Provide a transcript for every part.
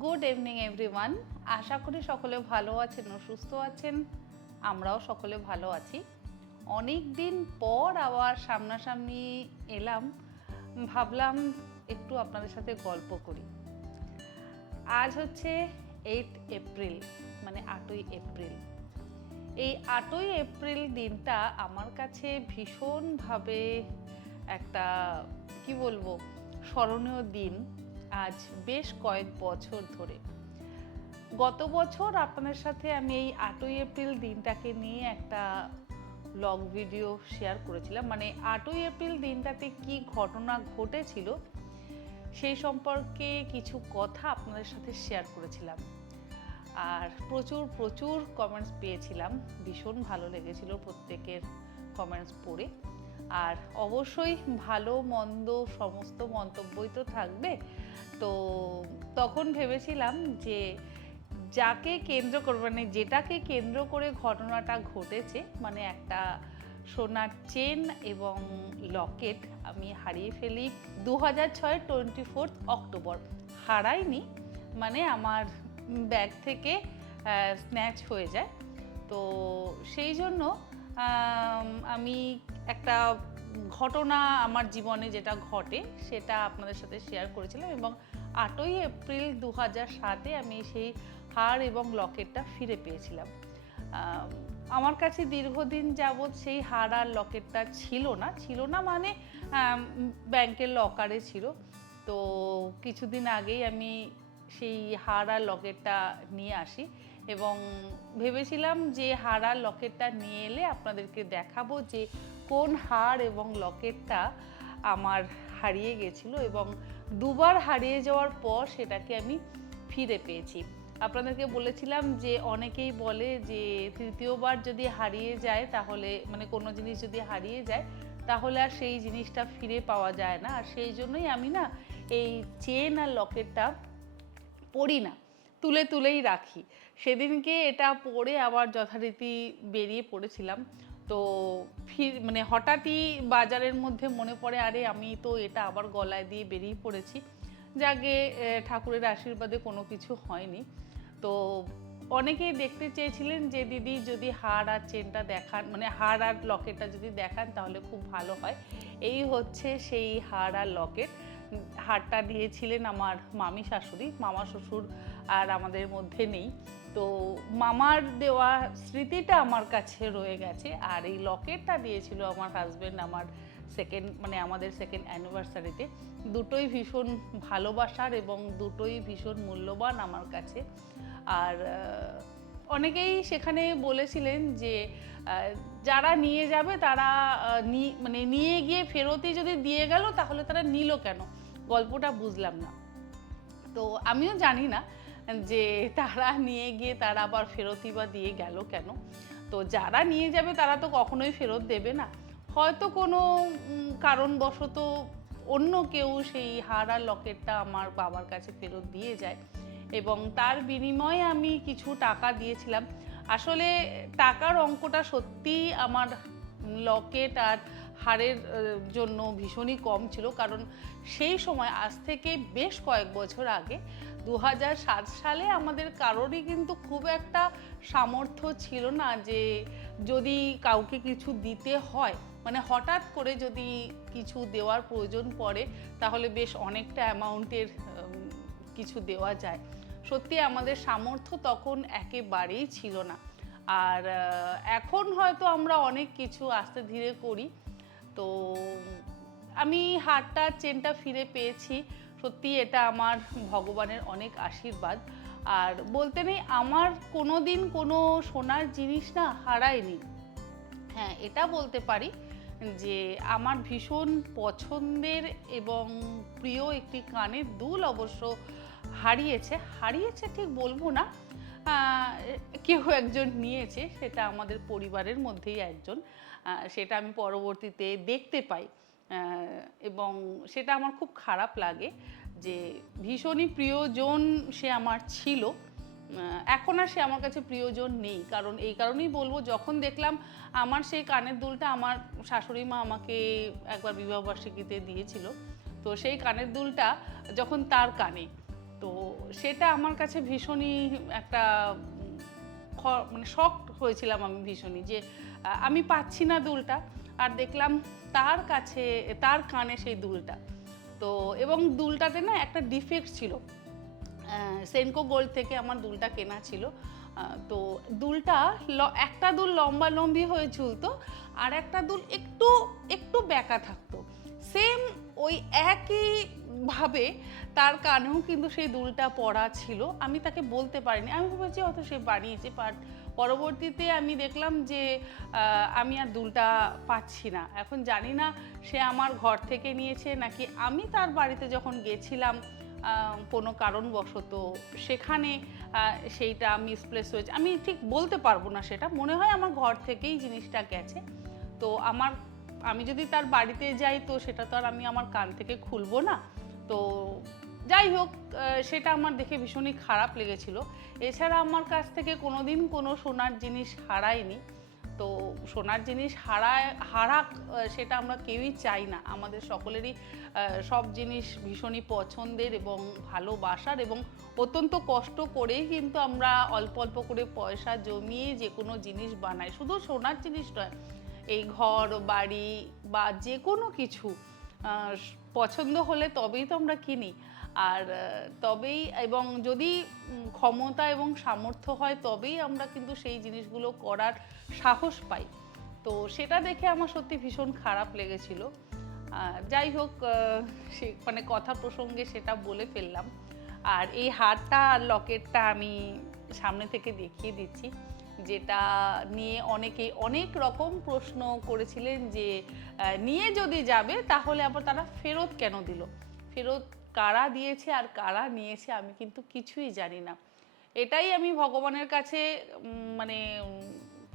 Good evening everyone. আশা করি সকলে ভালো আছেন ও সুস্থ আছেন। আমরাও সকলে ভালো আছি। অনেক দিন পর আবার সামনাসামনি এলাম, ভাবলাম একটু আপনাদের সাথে গল্প করি। আজ হচ্ছে 8 এপ্রিল, মানে 8ই এপ্রিল। এই 8ই এপ্রিল দিনটা আমার কাছে ভীষণভাবে একটা কি বলবো স্মরণীয় দিন। আজ বেশ কয়েক বছর ধরে, গত বছর আপনাদের সাথে আমি এই 8ই এপ্রিল দিনটাকে নিয়ে একটা ব্লগ ভিডিও শেয়ার করেছিলাম। মানে 8ই এপ্রিল দিনটাতে কি ঘটনা ঘটেছিল সেই সম্পর্কে কিছু কথা আপনাদের সাথে শেয়ার করেছিলাম। আর প্রচুর প্রচুর কমেন্টস পেয়েছিলাম, ভীষণ ভালো লেগেছিল প্রত্যেকের কমেন্টস পড়ে। আর অবশ্যই ভালো মন্দ সমস্ত মন্তব্যই তো থাকবে। তো তখন ভেবেছিলাম যে যাকে কেন্দ্র করে, মানে যেটাকে কেন্দ্র করে ঘটনাটা ঘটেছে, মানে একটা সোনার চেন এবং লকেট আমি হারিয়ে ফেলি 2006 24 অক্টোবর। হারাইনি, মানে আমার ব্যাগ থেকে স্ন্যাচ হয়ে যায়। তো সেই জন্য আমি একটা ঘটনা আমার জীবনে যেটা ঘটে সেটা আপনাদের সাথে শেয়ার করেছিলাম, এবং 8ই এপ্রিল 2007 আমি সেই হার এবং লকেটটা ফিরে পেয়েছিলাম। আমার কাছে দীর্ঘদিন যাবৎ সেই হার আর লকেটটা ছিল না মানে ব্যাংকের লকারে ছিল। তো কিছুদিন আগেই আমি সেই হার আর লকেটটা নিয়ে আসি, এবং ভেবেছিলাম যে হার আর লকেটটা নিয়ে এলে আপনাদেরকে দেখাবো যে কোন হার এবং লকেটটা আমার হারিয়ে গেছিলো, এবং দুবার হারিয়ে যাওয়ার পর সেটাকে আমি ফিরে পেয়েছি। আপনাদেরকে বলেছিলাম যে অনেকেই বলে যে তৃতীয়বার যদি হারিয়ে যায়, তাহলে মানে কোনো জিনিস যদি হারিয়ে যায় তাহলে আর সেই জিনিসটা ফিরে পাওয়া যায় না। আর সেই জন্যই আমি না এই চেন আর লকেটটা পড়ি না, তুলেই রাখি। সেদিনকে এটা পরে আবার যথারীতি বেরিয়ে পড়েছিলাম। তো মানে হঠাৎই বাজারের মধ্যে মনে পড়ে, আরে আমি তো এটা আবার গলায় দিয়ে বেরিয়ে পড়েছি। যাকে ঠাকুরের আশীর্বাদে কোনো কিছু হয়নি। তো অনেকেই দেখতে চেয়েছিলেন যে দিদি যদি হার আর চেনটা দেখান, মানে হার আর লকেটটা যদি দেখান তাহলে খুব ভালো হয়। এই হচ্ছে সেই হার আর লকেট। হারটা দিয়েছিলেন আমার মামি শাশুড়ি, মামা শ্বশুর আর আমাদের মধ্যে নেই। তো মামার দেওয়া স্মৃতিটা আমার কাছে রয়ে গেছে, আর এই লকেটটা দিয়েছিল আমার হাজব্যান্ড আমার আমাদের সেকেন্ড অ্যানিভার্সারিতে। দুটোই ভীষণ ভালোবাসার এবং দুটোই ভীষণ মূল্যবান আমার কাছে। আর অনেকেই সেখানে বলেছিলেন যে যারা নিয়ে যাবে তারা মানে নিয়ে গিয়ে ফেরতই যদি দিয়ে গেল তাহলে তারা নিল কেন, গল্পটা বুঝলাম না। তো আমিও জানি না যে তারা নিয়ে গিয়ে তারা আবার ফেরতই বা দিয়ে গেল কেন। তো যারা নিয়ে যাবে তারা তো কখনোই ফেরত দেবে না। হয়তো কোনো কারণবশত অন্য কেউ সেই হার আর লকেটটা আমার বাবার কাছে ফেরত দিয়ে যায়, এবং তার বিনিময়ে আমি কিছু টাকা দিয়েছিলাম। আসলে টাকার অঙ্কটা সত্যিই আমার লকেট আর হারের জন্য ভীষণই কম ছিল, কারণ সেই সময় আজ থেকে বেশ কয়েক বছর আগে 2007 সালে আমাদের কারোরই কিন্তু খুব একটা সামর্থ্য ছিল না যে যদি কাউকে কিছু দিতে হয়, মানে হঠাৎ করে যদি কিছু দেওয়ার প্রয়োজন পড়ে তাহলে বেশ অনেকটা অ্যামাউন্টের কিছু দেওয়া যায়। সত্যি আমাদের সামর্থ্য তখন একেবারেই ছিল না। আর এখন হয়তো আমরা অনেক কিছু আস্তে ধীরে করি। তো আমি হারটা চেনটা ফিরে পেয়েছি, সত্যি এটা আমার ভগবানের অনেক আশীর্বাদ। আর বলতে নেই আমার কোনো দিন কোনো সোনার জিনিস না হারায়নি। হ্যাঁ, এটা বলতে পারি যে আমার ভীষণ পছন্দের এবং প্রিয় একটি কানের দুল অবশ্য হারিয়েছে ঠিক বলবো না, কেউ একজন নিয়েছে, সেটা আমাদের পরিবারের মধ্যেই একজন। সেটা আমি পরবর্তীতে দেখতে পাই, এবং সেটা আমার খুব খারাপ লাগে যে ভীষণই প্রিয়জন সে আমার ছিল। এখন আর সে আমার কাছে প্রিয়জন নেই, কারণ এই কারণেই বলবো, যখন দেখলাম আমার সেই কানের দুলটা আমার শাশুড়ি মা আমাকে একবার বিবাহবার্ষিকীতে দিয়েছিল, তো সেই কানের দুলটা যখন তার কানে, তো সেটা আমার কাছে ভীষণই একটা মানে শক হয়েছিলাম আমি ভীষণই, যে আমি পাচ্ছি না দুলটা, আর দেখলাম তার কাছে, তার কানে সেই দুলটা। তো এবং দুলটাতে না একটা ডিফেক্ট ছিল, সেনকো গোল্ড থেকে আমার দুলটা কেনা ছিল। তো দুলটা একটা দুল লম্বালম্বি হয়ে ঝুলতো, আর একটা দুল একটু একটু বেঁকা থাকতো। সেম ওই একই ভাবে তার কানেও কিন্তু সেই দুলটা পরা ছিল। আমি তাকে বলতে পারিনি, আমি ভেবেছি হয়তো সে বানিয়েছে, বাট পরবর্তীতে আমি দেখলাম যে আমি আর দুলটা পাচ্ছি না। এখন জানি না সে আমার ঘর থেকে নিয়েছে নাকি আমি তার বাড়িতে যখন গেছিলাম কোনো কারণবশত সেখানে সেইটা মিসপ্লেস হয়েছে। আমি ঠিক বলতে পারবো না, সেটা মনে হয় আমার ঘর থেকেই জিনিসটা গেছে। তো আমি যদি তার বাড়িতে যাই তো সেটা তো আর আমি আমার কান থেকে খুলবো না। তো যাই হোক, সেটা আমার দেখে ভীষণই খারাপ লেগেছিল। এছাড়া আমার কাছ থেকে কোনোদিন কোনো সোনার জিনিস হারায়নি। তো সোনার জিনিস হারাক সেটা আমরা কেউই চাই না। আমাদের সকলেরই সব জিনিস ভীষণই পছন্দের এবং ভালোবাসার, এবং অত্যন্ত কষ্ট করেই কিন্তু আমরা অল্প অল্প করে পয়সা জমিয়ে যে কোনো জিনিস বানাই। শুধু সোনার জিনিস নয়, এই ঘর বাড়ি বা যে কোনো কিছু পছন্দ হলে তবেই তো আমরা কিনি। আর তবেই, এবং যদি ক্ষমতা এবং সামর্থ্য হয় তবেই আমরা কিন্তু সেই জিনিসগুলো করার সাহস পাই। তো সেটা দেখে আমার সত্যি ভীষণ খারাপ লেগেছিল। যাই হোক, মানে কথা প্রসঙ্গে সেটা বলে ফেললাম। আর এই হারটা আর লকেটটা আমি সামনে থেকে দেখিয়ে দিচ্ছি, যেটা নিয়ে অনেকেই অনেক রকম প্রশ্ন করেছিলেন যে নিয়ে যদি যাবে তাহলে আবার তারা ফেরত কেন দিল। ফেরত কারা দিয়েছে আর কারা নিয়েছে আমি কিন্তু কিছুই জানি না। এটাই আমি ভগবানের কাছে মানে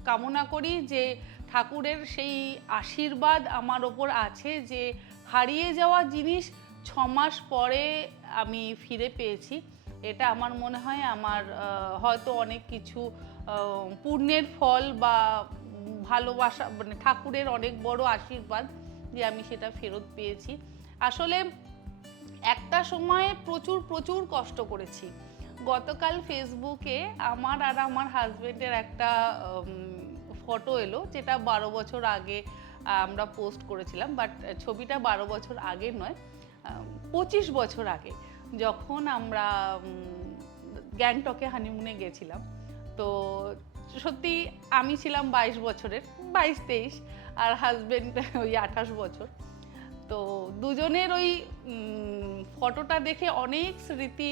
কামনা করি যে ঠাকুরের সেই আশীর্বাদ আমার ওপর আছে, যে হারিয়ে যাওয়া জিনিস 6 মাস পরে আমি ফিরে পেয়েছি। এটা আমার মনে হয় আমার হয়তো অনেক কিছু পুণ্যের ফল বা ভালোবাসা, মানে ঠাকুরের অনেক বড় আশীর্বাদ যে আমি সেটা ফেরত পেয়েছি। আসলে একটা সময়ে প্রচুর প্রচুর কষ্ট করেছি। গতকাল ফেসবুকে আমার আর আমার হাজবেন্ডের একটা ফটো এলো, যেটা 12 বছর আগে আমরা পোস্ট করেছিলাম, বাট ছবিটা 12 বছর আগে নয়, 25 বছর আগে, যখন আমরা গ্যাংটকে হানিমুনে গেছিলাম। তো সত্যি আমি ছিলাম 22 বছরের, 22-23, আর হাজবেন্ড ওই 28 বছর। তো দুজনের ওই ফটোটা দেখে অনেক স্মৃতি,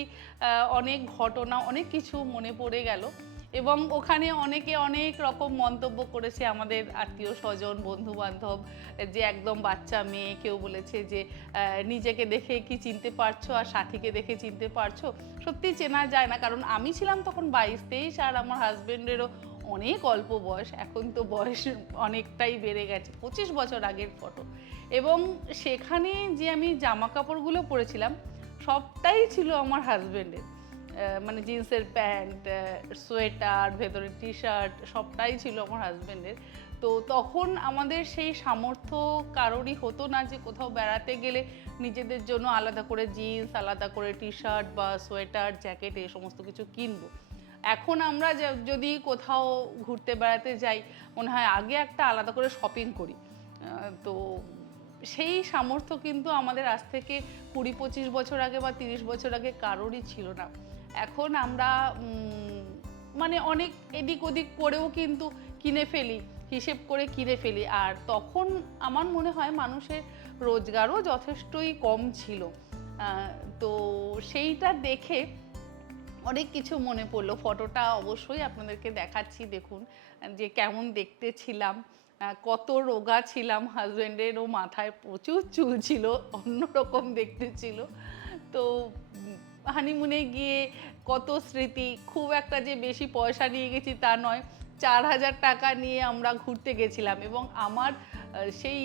অনেক ঘটনা, অনেক কিছু মনে পড়ে গেল। এবং ওখানে অনেকে অনেক রকম মন্তব্য করেছে, আমাদের আত্মীয় স্বজন বন্ধু বান্ধব, যে একদম বাচ্চা মেয়ে, কেউ বলেছে যে নিজেকে দেখে কি চিনতে পারছো, আর সাথীকে দেখে চিনতে পারছো। সত্যি চেনা যায় না, কারণ আমি ছিলাম তখন 22-23, আর আমার হাজবেন্ডেরও অনেক অল্প বয়স। এখন তো বয়স অনেকটাই বেড়ে গেছে, 25 বছর আগের ফটো। এবং সেখানে যে আমি জামা কাপড়গুলো পরেছিলাম সবটাই ছিল আমার হাজবেন্ডের, মানে জিন্সের প্যান্ট, সোয়েটার, ভেতরে টি শার্ট, সবটাই ছিল আমার হাজবেন্ডের। তো তখন আমাদের সেই সামর্থ্য কারোরই হতো না যে কোথাও বেড়াতে গেলে নিজেদের জন্য আলাদা করে জিন্স, আলাদা করে টি শার্ট বা সোয়েটার, জ্যাকেট, এই সমস্ত কিছু কিনবো। এখন আমরা যদি কোথাও ঘুরতে বেড়াতে যাই, মনে হয় আগে একটা আলাদা করে শপিং করি। তো সেই সামর্থ্য কিন্তু আমাদের আজ থেকে 20-25 বছর আগে বা 30 বছর আগে কারোরই ছিল না। এখন আমরা মানে অনেক এদিক ওদিক করেও কিন্তু কিনে ফেলি, হিসেব করে কিনে ফেলি। আর তখন আমার মনে হয় মানুষের রোজগারও যথেষ্টই কম ছিল। তো সেইটা দেখে অনেক কিছু মনে পড়লো। ফটোটা অবশ্যই আপনাদেরকে দেখাচ্ছি, দেখুন যে কেমন দেখতে ছিলাম, কত রোগা ছিলাম। হাজব্যান্ডেরও মাথায় প্রচুর চুল ছিল, অন্যরকম দেখতে ছিল। তো হানিমুনে গিয়ে কত স্মৃতি, খুব একটা যে বেশি পয়সা নিয়ে গেছি তা নয়, 4000 টাকা নিয়ে আমরা ঘুরতে গেছিলাম। এবং আমার সেই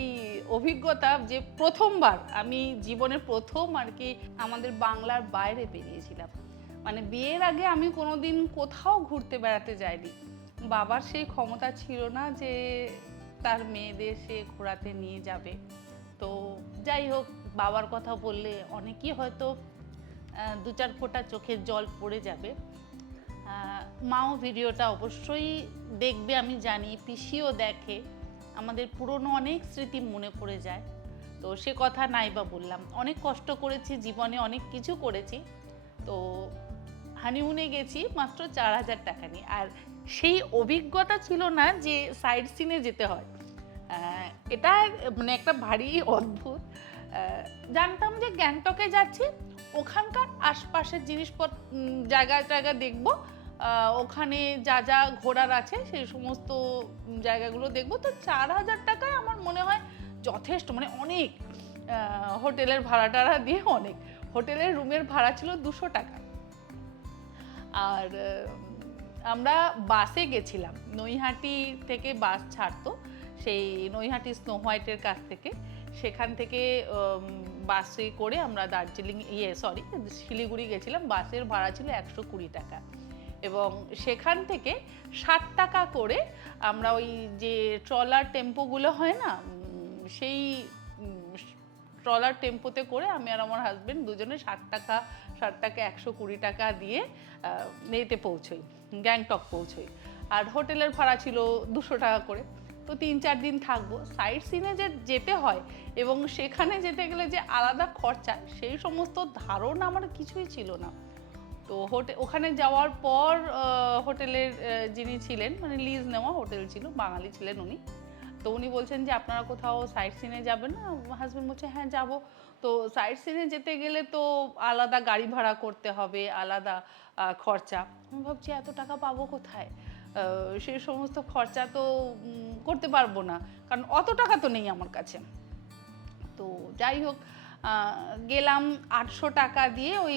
অভিজ্ঞতা যে প্রথমবার আমি জীবনের প্রথম আর কি আমাদের বাংলার বাইরে বেরিয়েছিলাম। মানে বিয়ের আগে আমি কোনোদিন কোথাও ঘুরতে বেড়াতে যাইনি। বাবার সেই ক্ষমতা ছিল না যে তার মেয়েদের সে ঘোরাতে নিয়ে যাবে। তো যাই হোক, বাবার কথা বললে অনেকেই হয়তো দু চার ফোঁটা চোখের জল পড়ে যাবে। মাও ভিডিওটা অবশ্যই দেখবে, আমি জানি, পিসিও দেখে, আমাদের পুরনো অনেক স্মৃতি মনে পড়ে যায়। তো সে কথা নাই বা বললাম, অনেক কষ্ট করেছি জীবনে, অনেক কিছু করেছি। তো হানিমুনে গেছি মাত্র 4,000 টাকা নিয়ে, আর সেই অভিজ্ঞতা ছিল না যে সাইড সিনে যেতে হয়। এটা মানে একটা ভারী অদ্ভুত। জানতাম যে গ্যাংটকে যাচ্ছি, ওখানকার আশপাশের জিনিসপত্র জায়গা দেখবো, ওখানে যা যা ঘোরার আছে সেই সমস্ত জায়গাগুলো দেখবো। তো 4,000 টাকায় আমার মনে হয় যথেষ্ট, মানে অনেক। হোটেলের ভাড়া টাড়া দিয়ে অনেক। হোটেলের রুমের ভাড়া ছিল 200 টাকা। আর আমরা বাসে গেছিলাম, নৈহাটি থেকে বাস ছাড়তো, সেই নৈহাটি স্নো হোয়াইটের কাছ থেকে। সেখান থেকে বাসে করে আমরা দার্জিলিং শিলিগুড়ি গেছিলাম। বাসের ভাড়া ছিল 120 টাকা, এবং সেখান থেকে 60 টাকা করে আমরা ওই যে ট্রলার টেম্পোগুলো হয় না, সেই ট্রলার টেম্পোতে করে আমি আর আমার হাজবেন্ড দুজনে 60 টাকা 120 টাকা দিয়ে নেতে পৌঁছই, গ্যাংটক পৌঁছই। আর হোটেলের ভাড়া ছিল 200 টাকা করে। তো 3-4 দিন থাকবো। সাইট সিনে যে যেতে হয় এবং সেখানে যেতে গেলে যে আলাদা খরচা, সেই সমস্ত ধারণা আমার কিছুই ছিল না। তো ওখানে যাওয়ার পর হোটেলের যিনি ছিলেন, মানে লিজ নেওয়া হোটেল ছিল, বাঙালি ছিলেন উনি। তো উনি বলছেন যে আপনারা কোথাও সাইট সিনে যাবেন না? হাজব্যান্ড বলছে হ্যাঁ যাবো। তো সাইট সিনে যেতে গেলে তো আলাদা গাড়ি ভাড়া করতে হবে, আলাদা খরচা। আমি ভাবছি এত টাকা পাবো কোথায়? সেই সমস্ত খরচা তো করতে পারবো না, কারণ অত টাকা তো নেই আমার কাছে। তো যাই হোক, গেলাম 800 টাকা দিয়ে। ওই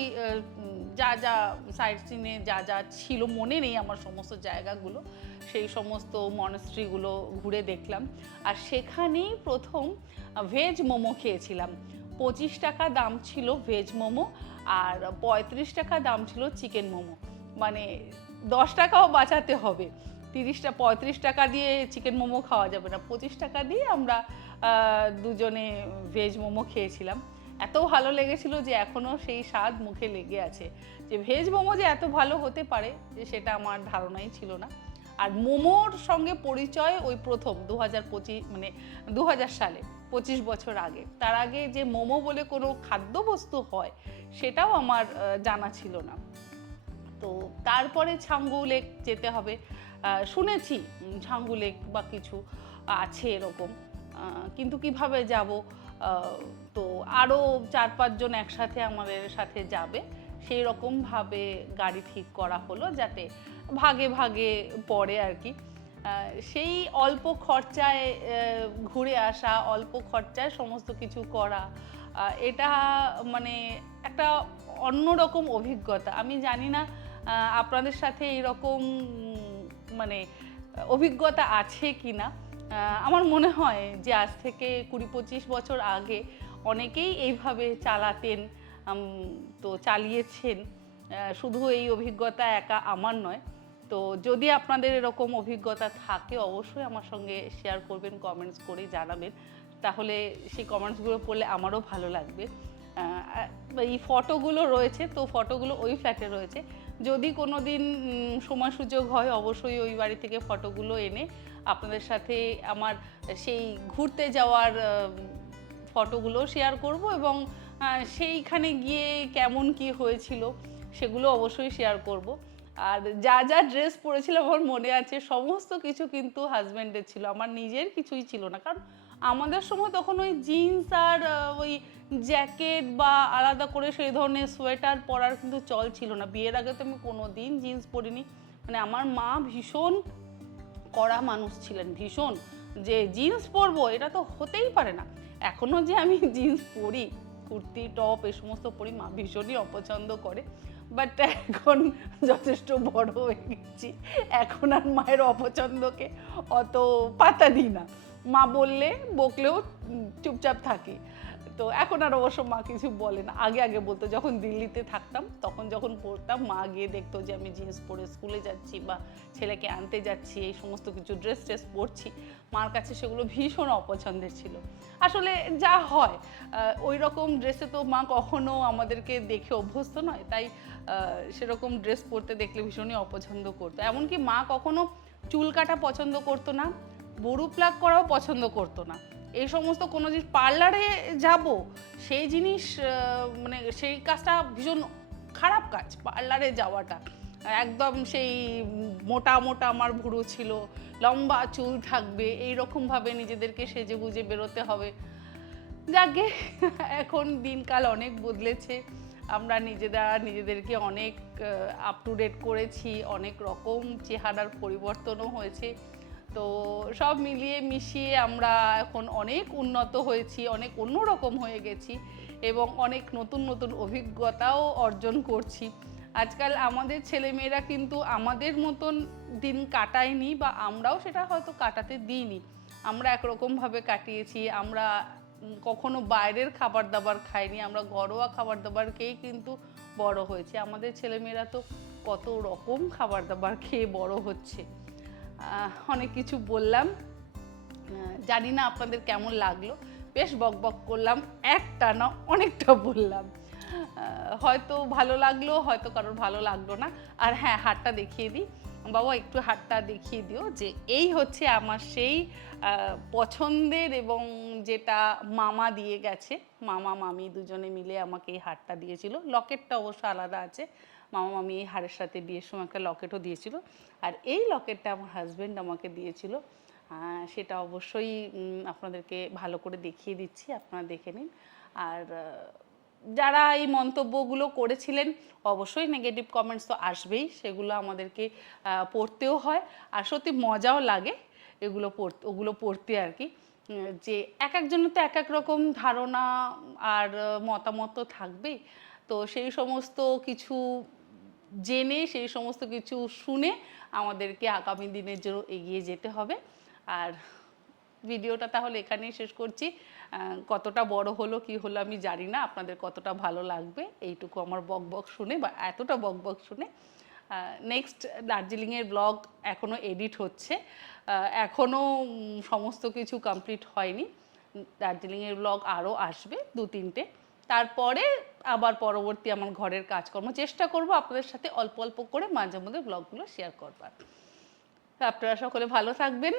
যা যা সাইট সিনে যা যা ছিল, মনে নেই আমার সমস্ত জায়গাগুলো, সেই সমস্ত মনাস্ট্রিগুলো ঘুরে দেখলাম। আর সেখানেই প্রথম ভেজ মোমো খেয়েছিলাম। 25 টাকা দাম ছিল ভেজ মোমো, আর 35 টাকা দাম ছিল চিকেন মোমো। মানে 10 টাকাও বাঁচাতে হবে। 35 টাকা দিয়ে চিকেন মোমো খাওয়া যাবে না, 25 টাকা দিয়ে আমরা দুজনে ভেজ মোমো খেয়েছিলাম। এত ভালো লেগেছিল যে এখনও সেই স্বাদ মুখে লেগে আছে। যে ভেজ মোমো যে এত ভালো হতে পারে সেটা আমার ধারণাই ছিল না। আর মোমোর সঙ্গে পরিচয় ওই প্রথম 2025, মানে 2000 সালে, 25 বছর আগে। তার আগে যে মোমো বলে কোনো খাদ্যবস্তু হয় সেটাও আমার জানা ছিল না। তো তারপরে ছাঙ্গু লেক যেতে হবে, শুনেছি ছাঙ্গু লেক বা কিছু আছে এরকম, কিন্তু কিভাবে যাব? তো আরও 4-5 জন একসাথে আমাদের সাথে যাবে, সেই রকমভাবে গাড়ি ঠিক করা হলো যাতে ভাগে ভাগে পড়ে আর কি। সেই অল্প খরচায় ঘুরে আসা, অল্প খরচায় সমস্ত কিছু করা, এটা মানে একটা অন্যরকম অভিজ্ঞতা। আমি জানি না আপনাদের সাথে এইরকম মানে অভিজ্ঞতা আছে কি না। আমার মনে হয় যে আজ থেকে 20-25 বছর আগে অনেকেই এইভাবে চালাতেন, তো চালিয়েছেন। শুধু এই অভিজ্ঞতা একা আমার নয়। তো যদি আপনাদের এরকম অভিজ্ঞতা থাকে অবশ্যই আমার সঙ্গে শেয়ার করবেন, কমেন্টস করে জানাবেন, তাহলে সেই কমেন্টসগুলো পড়লে আমারও ভালো লাগবে। এই ফটোগুলো রয়েছে, তো ফটোগুলো ওই ফ্ল্যাটে রয়েছে। যদি কোনো দিন সময় সুযোগ হয় অবশ্যই ওই বাড়ি থেকে ফটোগুলো এনে আপনাদের সাথে আমার সেই ঘুরতে যাওয়ার ফটোগুলো শেয়ার করব, এবং সেইখানে গিয়ে কেমন কি হয়েছিল সেগুলো অবশ্যই শেয়ার করব। আর যা যা ড্রেস পরেছিলাম আমার মনে আছে, সমস্ত কিছু কিন্তু হাজব্যান্ডের ছিল, আমার নিজের কিছুই ছিল না। কারণ আমাদের সময় তখন ওই জিন্স আর ওই জ্যাকেট বা আলাদা করে সেই ধরনের সোয়েটার পরার কিন্তু চল ছিল না। বিয়ের আগে তো আমি কোনো দিন জিন্স পরিনি। মানে আমার মা ভীষণ কড়া মানুষ ছিলেন, ভীষণ, যে জিন্স পরবো এটা তো হতেই পারে না। এখনও যে আমি জিন্স পরি, কুর্তি টপ এই সমস্ত পরি, মা ভীষণই অপছন্দ করে। বাট এখন যথেষ্ট বড় হয়ে গেছি, এখন আর মায়ের অপছন্দকে অত পাত্তা দিই না। মা বললে বকলেও চুপচাপ থাকি। তো এখন আর অবশ্য মা কিছু বলে না, আগে আগে বলতো। যখন দিল্লিতে থাকতাম তখন যখন পড়তাম, মা গিয়ে দেখতো যে আমি জিন্স পরে স্কুলে যাচ্ছি বা ছেলেকে আনতে যাচ্ছি, এই সমস্ত কিছু ড্রেস পরছি, মার কাছে সেগুলো ভীষণ অপছন্দের ছিল। আসলে যা হয়, ওই রকম ড্রেসে তো মা কখনো আমাদেরকে দেখে অভ্যস্ত নয়, তাই সেরকম ড্রেস পরতে দেখলে ভীষণই অপছন্দ করতো। এমনকি মা কখনো চুল কাটা পছন্দ করতো না, বড়ু প্লাক করাও পছন্দ করতো না। এই সমস্ত কোনো জিনিস, পার্লারে যাব সেই জিনিস, মানে সেই কাজটা ভীষণ খারাপ কাজ, পার্লারে যাওয়াটা। একদম সেই মোটা মোটা আমার ভুরু ছিল, লম্বা চুল থাকবে, এইরকমভাবে নিজেদেরকে সেজে গুজে বেরোতে হবে। যাকে এখন দিনকাল অনেক বদলেছে, আমরা নিজেদেরকে অনেক আপ টু ডেট করেছি, অনেক রকম চেহারার পরিবর্তনও হয়েছে। তো সব মিলিয়ে মিশিয়ে আমরা এখন অনেক উন্নত হয়েছি, অনেক অন্যরকম হয়ে গেছি এবং অনেক নতুন নতুন অভিজ্ঞতাও অর্জন করছি। আজকাল আমাদের ছেলেমেয়েরা কিন্তু আমাদের মতন দিন কাটায়নি, বা আমরাও সেটা হয়তো কাটাতে দিইনি। আমরা একরকমভাবে কাটিয়েছি, আমরা কখনো বাইরের খাবার দাবার খাইনি, আমরা ঘরোয়া খাবার দাবার খেয়েই কিন্তু বড় হয়েছে। আমাদের ছেলেমেয়েরা তো কত রকম খাবার দাবার খেয়ে বড় হচ্ছে। অনেক কিছু বললাম, জানি না আপনাদের কেমন লাগলো। বেশ বকবক করলাম, একটা না অনেকটা বললাম। হয়তো ভালো লাগলো, হয়তো কারোর ভালো লাগলো না। আর হ্যাঁ, হাতটা দেখিয়ে দিই, বাবা একটু হাতটা দেখিয়ে দিও, যে এই হচ্ছে আমার সেই পছন্দের, এবং যেটা মামা দিয়ে গেছে। মামা মামি দুজনে মিলে আমাকে এই হারটা দিয়েছিল। লকেটটা অবশ্য আলাদা আছে, মামা মামি এই হারের সাথে বিয়ের সময় একটা লকেটও দিয়েছিল। আর এই লকেটটা আমার হাজব্যান্ড আমাকে দিয়েছিল, সেটা অবশ্যই আপনাদেরকে ভালো করে দেখিয়ে দিচ্ছি, আপনারা দেখে নিন। আর যারা এই মন্তব্যগুলো করেছিলেন, অবশ্যই নেগেটিভ কমেন্টস তো আসবেই, সেগুলো আমাদেরকে পড়তেও হয়, আর সত্যি মজাও লাগে ওগুলো পড়তে আর কি। যে এক একজনের তো এক এক রকম ধারণা আর মতামত তো থাকবেই। তো সেই সমস্ত কিছু জেনে, সেই সমস্ত কিছু শুনে আমাদেরকে আগামী দিনের জন্য এগিয়ে যেতে হবে। আর ভিডিওটা তাহলে এখানেই শেষ করছি। কতটা বড় হলো কি হলো আমি জানি না, আপনাদের কতটা ভালো লাগবে এইটুকু আমার বকবক শুনে, বা এতটা বকবক শুনে। নেক্সট দার্জিলিংয়ের ব্লগ এখনও এডিট হচ্ছে, এখনও সমস্ত কিছু কমপ্লিট হয়নি। দার্জিলিংয়ের ব্লগ আরও আসবে 2-3টে, তারপরে আবার পরবর্তী আমার ঘরের কাজকর্ম চেষ্টা করব আপনাদের সাথে অল্প অল্প করে মাঝে মধ্যে ব্লগগুলো শেয়ার করবার। আপনারা সকলে ভালো থাকবেন,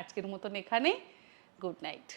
আজকের মতন এখানেই, গুড নাইট।